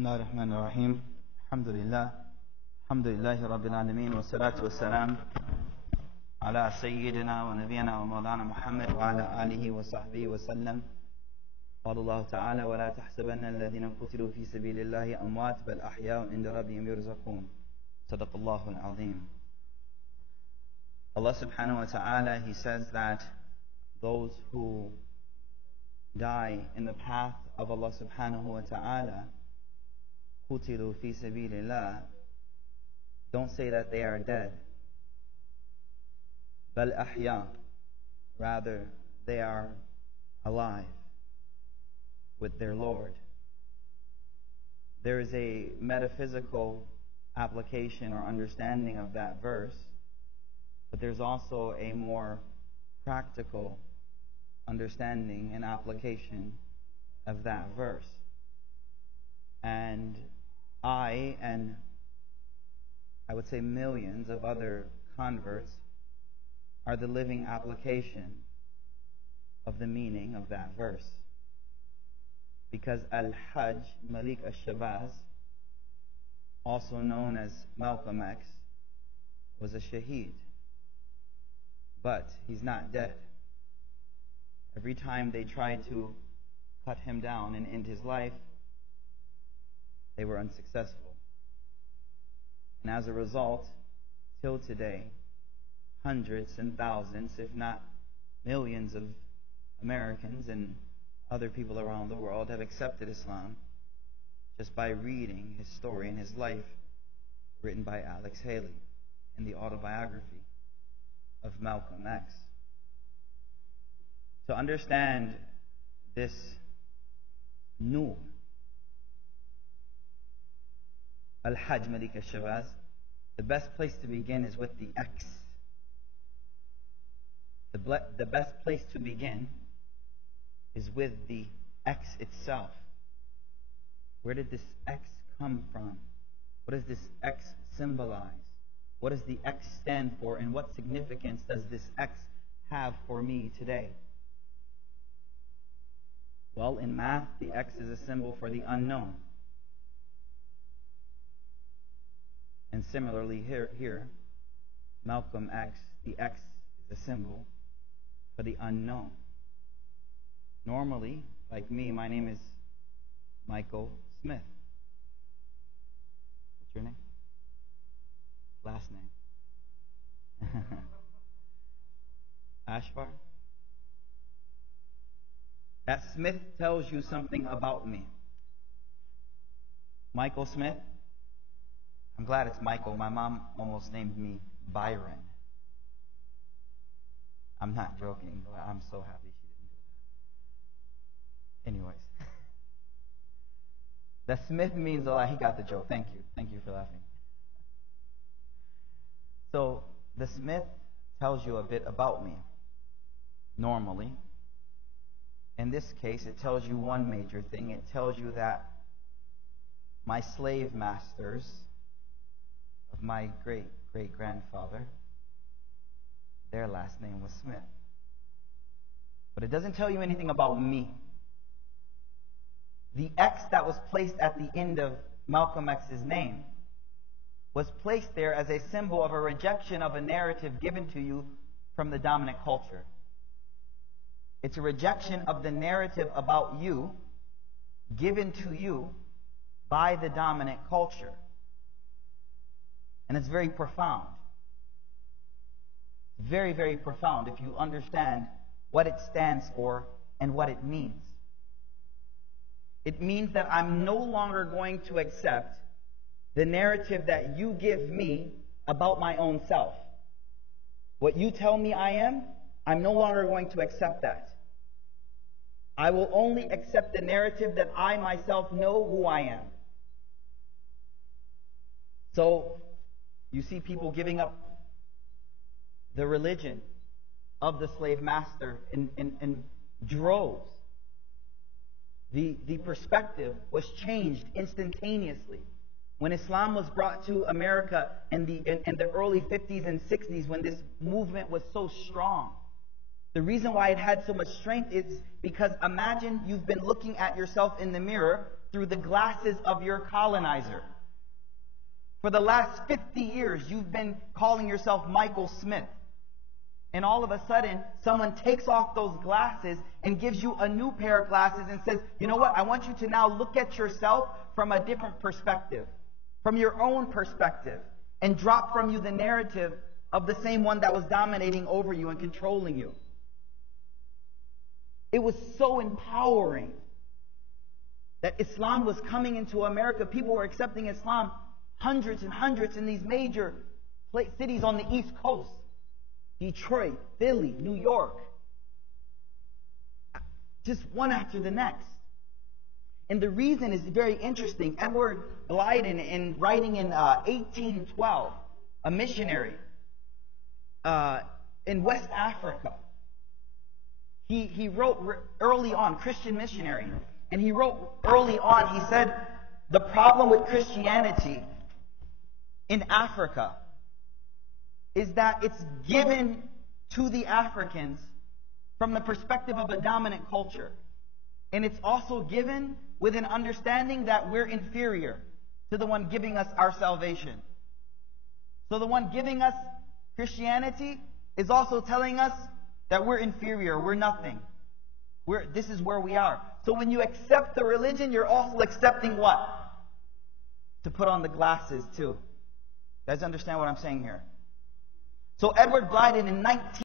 الله الرحمن الرحيم الحمد لله رب العالمين والصلاة والسلام على سيدنا ونبينا ومولانا محمد وعلى آله وصحبه وسلم. قال الله تعالى: ولا تحسبن الذين قتلوا في سبيل الله أموات بل أحياء عند ربهم يرزقون. صدق الله العظيم. Allah subhanahu wa ta'ala, He says that those who die in the path of Allah subhanahu wa ta'ala, قتلوا في سبيل الله, don't say that they are dead. بل أحياء, rather they are alive with their Lord. There is a metaphysical application or understanding of that verse, but there's also a more practical understanding and application of that verse. And I would say millions of other converts are the living application of the meaning of that verse. Because Al-Hajj, Malik al-Shabazz, also known as Malcolm X, was a shaheed. But he's not dead. Every time they tried to cut him down and end his life, they were unsuccessful. And as a result, till today, hundreds and thousands, if not millions of Americans and other people around the world have accepted Islam just by reading his story and his life written by Alex Haley in the autobiography of Malcolm X. To understand this Nur, Al-Hajj Malik al-Shabazz, the best place to begin is with the X. The best place to begin is with the X itself. Where did this X come from? What does this X symbolize? What does the X stand for? And what significance does this X have for me today? Well, in math, the X is a symbol for the unknown. And similarly here, Malcolm X, the X is a symbol for the unknown. Normally, like me, my name is Mikaeel Smith. What's your name? Last name? Ashfar? That Smith tells you something about me. Mikaeel Smith? I'm glad it's Michael. My mom almost named me Byron. I'm not joking, but I'm so happy she didn't do that. Anyways. The Smith means a lot. He got the joke. Thank you. Thank you for laughing. So, the Smith tells you a bit about me. Normally. In this case, it tells you one major thing. It tells you that my slave masters of my great-great-grandfather, their last name was Smith. But it doesn't tell you anything about me. The X that was placed at the end of Malcolm X's name was placed there as a symbol of a rejection of a narrative given to you from the dominant culture. It's a rejection of the narrative about you given to you by the dominant culture. And it's very profound. Very, very profound if you understand what it stands for and what it means. It means that I'm no longer going to accept the narrative that you give me about my own self. What you tell me I am, I'm no longer going to accept that. I will only accept the narrative that I myself know who I am. So, you see people giving up the religion of the slave master in droves. The perspective was changed instantaneously. When Islam was brought to America in the early 50s and 60s, when this movement was so strong, the reason why it had so much strength is because imagine you've been looking at yourself in the mirror through the glasses of your colonizer. For the last 50 years, you've been calling yourself Michael Smith. And all of a sudden, someone takes off those glasses and gives you a new pair of glasses and says, you know what, I want you to now look at yourself from a different perspective, from your own perspective, and drop from you the narrative of the same one that was dominating over you and controlling you. It was so empowering that Islam was coming into America. People were accepting Islam, hundreds and hundreds in these major cities on the East Coast. Detroit, Philly, New York. Just one after the next. And the reason is very interesting. Edward Blyden, in writing in 1812, a missionary in West Africa, he wrote early on, Christian missionary, and he wrote early on, he said, the problem with Christianity in Africa is that it's given to the Africans from the perspective of a dominant culture. And it's also given with an understanding that we're inferior to the one giving us our salvation. So the one giving us Christianity is also telling us that we're inferior, we're nothing. This is where we are. So when you accept the religion, you're also accepting what? To put on the glasses too. You guys understand what I'm saying here? So Edward Blyden in